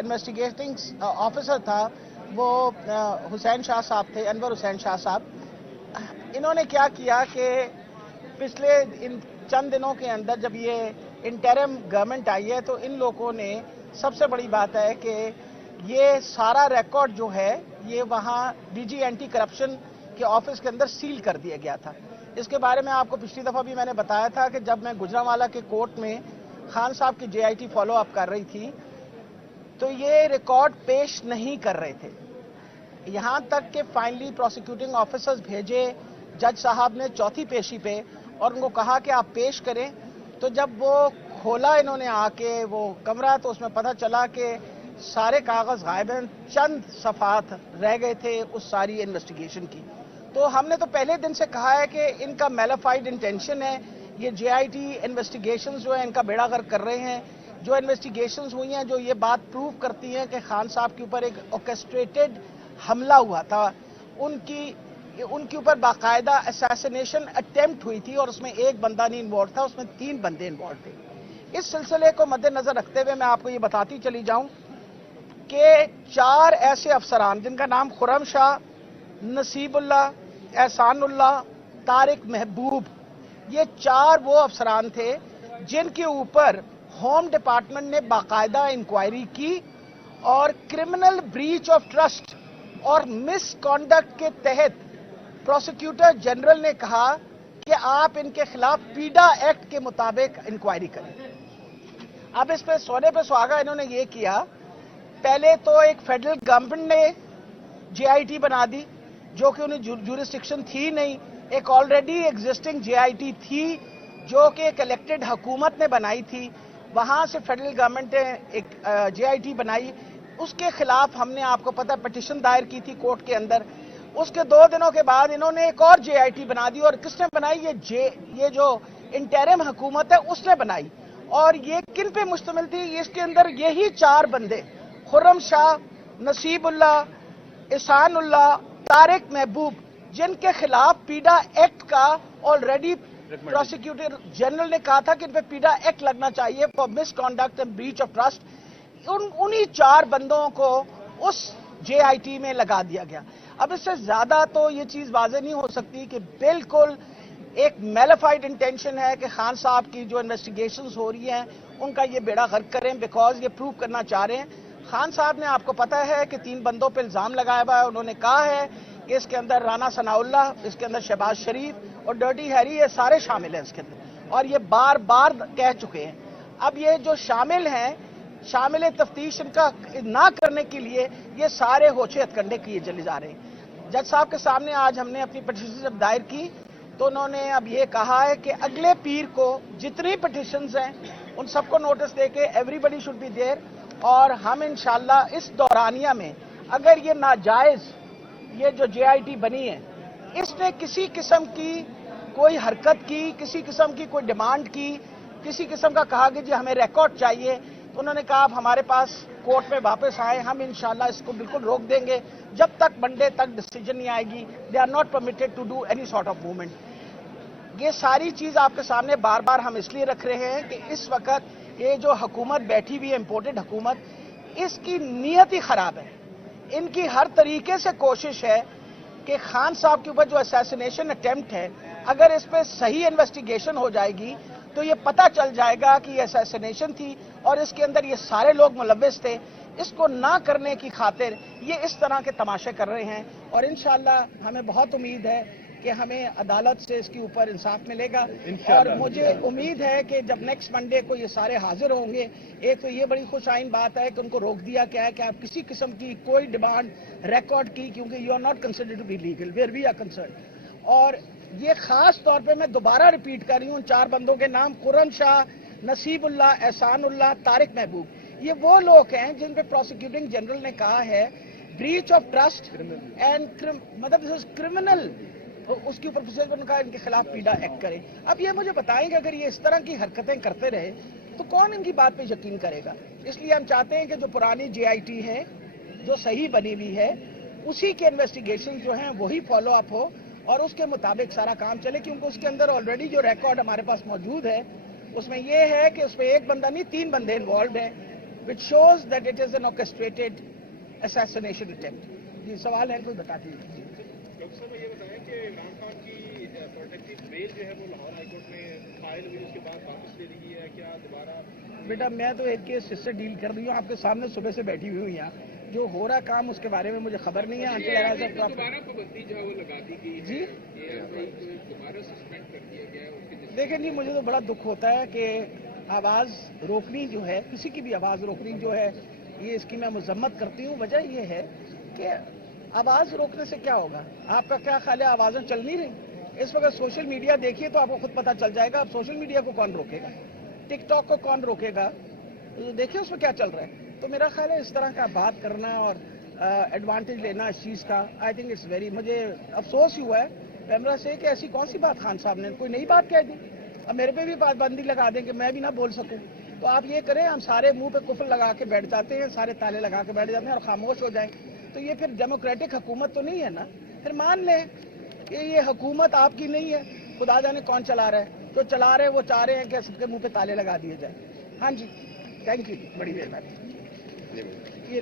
Investigating officer था वो हुसैन शाह साहब थे, अनवर हुसैन शाह साहब। इन्होंने क्या किया कि पिछले इन चंद दिनों के अंदर जब ये इंटरिम गवर्नमेंट आई है तो इन लोगों ने, सबसे बड़ी बात है कि ये सारा रिकॉर्ड जो है ये वहाँ डीजी एंटी करप्शन के ऑफिस के अंदर सील कर दिया गया था। इसके बारे में आपको पिछली दफ़ा भी मैंने बताया था कि जब मैं गुजरांवाला के कोर्ट में खान साहब की जेआईटी फॉलो अप कर रही थी तो ये रिकॉर्ड पेश नहीं कर रहे थे, यहाँ तक कि फाइनली प्रोसिक्यूटिंग ऑफिसर्स भेजे जज साहब ने चौथी पेशी पे और उनको कहा कि आप पेश करें। तो जब वो खोला इन्होंने आके वो कमरा तो उसमें पता चला कि सारे कागज गायब हैं, चंद सफ़ात रह गए थे उस सारी इन्वेस्टिगेशन की। तो हमने तो पहले दिन से कहा है कि इनका मैलिफाइड इंटेंशन है, ये जेआईटी इन्वेस्टिगेशंस जो है इनका बेड़ा गर्क कर रहे हैं। जो इन्वेस्टिगेशंस हुई हैं जो ये बात प्रूव करती हैं कि खान साहब के ऊपर एक ऑर्केस्ट्रेटेड हमला हुआ था, उनके ऊपर बाकायदा असैसिनेशन अटेम्प्ट हुई थी और उसमें एक बंदा नहीं इन्वॉल्व था, उसमें 3 बंदे इन्वॉल्व थे। इस सिलसिले को मद्देनजर रखते हुए मैं आपको ये बताती चली जाऊं कि 4 ऐसे अफसरान जिनका नाम खुर्रम शाह, नसीबुल्लाह, एहसानुल्लाह, तारिक महबूब, ये 4 वो अफसरान थे जिनके ऊपर होम डिपार्टमेंट ने बाकायदा इंक्वायरी की और क्रिमिनल ब्रीच ऑफ ट्रस्ट और मिसकॉन्डक्ट के तहत प्रोसिक्यूटर जनरल ने कहा कि आप इनके खिलाफ पीडा एक्ट के मुताबिक इंक्वायरी करें। अब इस पे सोने पे सुहागा इन्होंने ये किया, पहले तो एक फेडरल गवर्नमेंट ने जेआईटी बना दी जो कि उन्हें ज्यूरिसडिक्शन थी नहीं, एक ऑलरेडी एग्जिस्टिंग जेआईटी थी जो कि एक इलेक्टेड हुकूमत ने बनाई थी, वहां से फेडरल गवर्नमेंट ने एक जेआईटी बनाई, उसके खिलाफ हमने आपको पता पिटीशन दायर की थी कोर्ट के अंदर। उसके 2 दिनों के बाद इन्होंने एक और जेआईटी बना दी और किसने बनाई? ये जो इंटरिम हुकूमत है उसने बनाई। और ये किन पे मुश्तमिल थी? इसके अंदर यही 4 बंदे खुर्रम शाह, नसीबुल्लाह, एहसानुल्लाह, तारिक महबूब, जिनके खिलाफ पीडा एक्ट का ऑलरेडी प्रोसिक्यूटर जनरल ने कहा था कि इन पे पीडा एक्ट लगना चाहिए for misconduct and breach of trust, उन्हीं 4 बंदों को उस जेआईटी में लगा दिया गया। अब इससे ज्यादा तो ये चीज वाज़ेह नहीं हो सकती कि बिल्कुल एक मैलिफाइड इंटेंशन है कि खान साहब की जो इन्वेस्टिगेशंस हो रही हैं उनका ये बेड़ा गर्क करें, बिकॉज ये प्रूव करना चाह रहे हैं। खान साहब ने, आपको पता है कि 3 बंदों पर इल्जाम लगाया हुआ है। उन्होंने कहा है कि इसके अंदर राना सनाउल्लाह, इसके अंदर शहबाज शरीफ और डर्टी हैरी, ये सारे शामिल हैं इसके अंदर, और ये बार बार कह चुके हैं। अब ये जो शामिल हैं, शामिल तफ्तीश इनका ना करने के लिए ये सारे होचे हथकंडे किए चले जा रहे हैं। जज साहब के सामने आज हमने अपनी पिटीशन जब दायर की तो उन्होंने अब ये कहा है कि अगले पीर को जितनी पिटीशंस हैं उन सबको नोटिस देके एवरीबडी शुड बी देयर, और हम इंशाल्लाह इस दौरानिया में अगर ये नाजायज ये जो जेआईटी बनी है इसने किसी किस्म की कोई हरकत की, किसी किस्म की कोई डिमांड की, किसी किस्म का कहा कि जी हमें रिकॉर्ड चाहिए, तो उन्होंने कहा आप हमारे पास कोर्ट में वापस आए, हम इंशाल्लाह इसको बिल्कुल रोक देंगे जब तक मंडे तक डिसीजन नहीं आएगी। They are not permitted to do any sort of movement. ये सारी चीज आपके सामने बार बार हम इसलिए रख रहे हैं कि इस वक्त ये जो हुकूमत बैठी हुई है, इंपोर्टेड हुकूमत, इसकी नीयत ही खराब है। इनकी हर तरीके से कोशिश है कि खान साहब के ऊपर जो असैसिनेशन अटेम्प्ट है, अगर इस पर सही इन्वेस्टिगेशन हो जाएगी तो ये पता चल जाएगा कि ये असैसिनेशन थी और इसके अंदर ये सारे लोग मुलव्विस थे। इसको ना करने की खातिर ये इस तरह के तमाशे कर रहे हैं और इंशाअल्लाह हमें बहुत उम्मीद है कि हमें अदालत से इसके ऊपर इंसाफ मिलेगा। और मुझे उम्मीद है कि जब नेक्स्ट मंडे को ये सारे हाजिर होंगे, एक तो ये बड़ी खुश आइन बात है कि उनको रोक दिया गया है कि आप किसी किस्म की कोई डिमांड रिकॉर्ड की, क्योंकि you are not considered to be legal where we are concern. और ये खास तौर पे मैं दोबारा रिपीट कर रही हूँ, 4 बंदों के नाम खुर्रम शाह, नसीबुल्लाह, एहसानुल्लाह, तारिक महबूब, ये वो लोग हैं जिन पे प्रोसिक्यूटिंग जनरल ने कहा है ब्रीच ऑफ ट्रस्ट एंड मतलब क्रिमिनल, उसके ऊपर उन्होंने कहा इनके खिलाफ पीडा एक्ट करें। अब ये मुझे बताएंगे अगर ये इस तरह की हरकतें करते रहे तो कौन इनकी बात पे यकीन करेगा। इसलिए हम चाहते हैं कि जो पुरानी जेआईटी है जो सही बनी हुई है उसी के इन्वेस्टिगेशन जो हैं वही फॉलो अप हो और उसके मुताबिक सारा काम चले, क्योंकि उसके अंदर ऑलरेडी जो रिकॉर्ड हमारे पास मौजूद है उसमें यह है कि उसमें एक बंदा नहीं 3 बंदे इन्वॉल्व हैं, which shows that it is an orchestrated assassination attempt. جی سوال ہے کوئی بتا دیجیے. ڈاکٹر صاحب یہ بتائیں کہ عمران خان کی پروٹیکٹیو بیل جو ہے وہ لاہور ہائی کورٹ میں فائل ہوئی, اس کے بعد واپس لے لی گئی ہے, کیا دوبارہ؟ بیٹا میں تو ایک کیس اس سے ڈیل کر رہی ہوں, آپ کے سامنے صبح سے بیٹھی ہوئی ہوں یہاں, جو ہو رہا کام اس کے بارے میں مجھے خبر نہیں ہے. دوبارہ پابندی جو ہے وہ لگا دی گئی جی دوبارہ سسپینڈ کر دیا گیا ہے. دیکھیں جی مجھے تو بڑا دکھ ہوتا ہے کہ آواز روکنی جو ہے, کسی کی بھی آواز روکنی جو ہے, یہ اس کی میں مذمت کرتی ہوں. وجہ یہ ہے کہ آواز روکنے سے کیا ہوگا؟ آپ کا کیا خیال ہے آوازیں چل نہیں رہی؟ اس وقت سوشل میڈیا دیکھیے تو آپ کو خود پتہ چل جائے گا. اب سوشل میڈیا کو کون روکے گا؟ ٹک ٹاک کو کون روکے گا؟ دیکھیں اس میں کیا چل رہا ہے. تو میرا خیال ہے اس طرح کا بات کرنا اور ایڈوانٹیج لینا اس چیز کا, آئی تھنک اٹس ویری, مجھے افسوس ہی ہوا ہے پیمرا سے کہ ایسی کون سی بات خان صاحب نے کوئی نئی بات کہہ دی. اب میرے پہ بھی پابندی لگا دیں کہ میں بھی نہ بول سکوں. تو آپ یہ کریں, ہم سارے منہ پہ کفر لگا کے بیٹھ جاتے ہیں, سارے تالے لگا کے بیٹھ جاتے ہیں اور خاموش ہو جائیں, تو یہ پھر ڈیموکریٹک حکومت تو نہیں ہے نا. پھر مان لیں کہ یہ حکومت آپ کی نہیں ہے, خدا جانے کون چلا رہا ہے. جو چلا رہے وہ چاہ رہے ہیں کہ سب کے منہ پہ تالے لگا دیے جائیں. ہاں جی, تھینک یو, بڑی مہربانی. یہ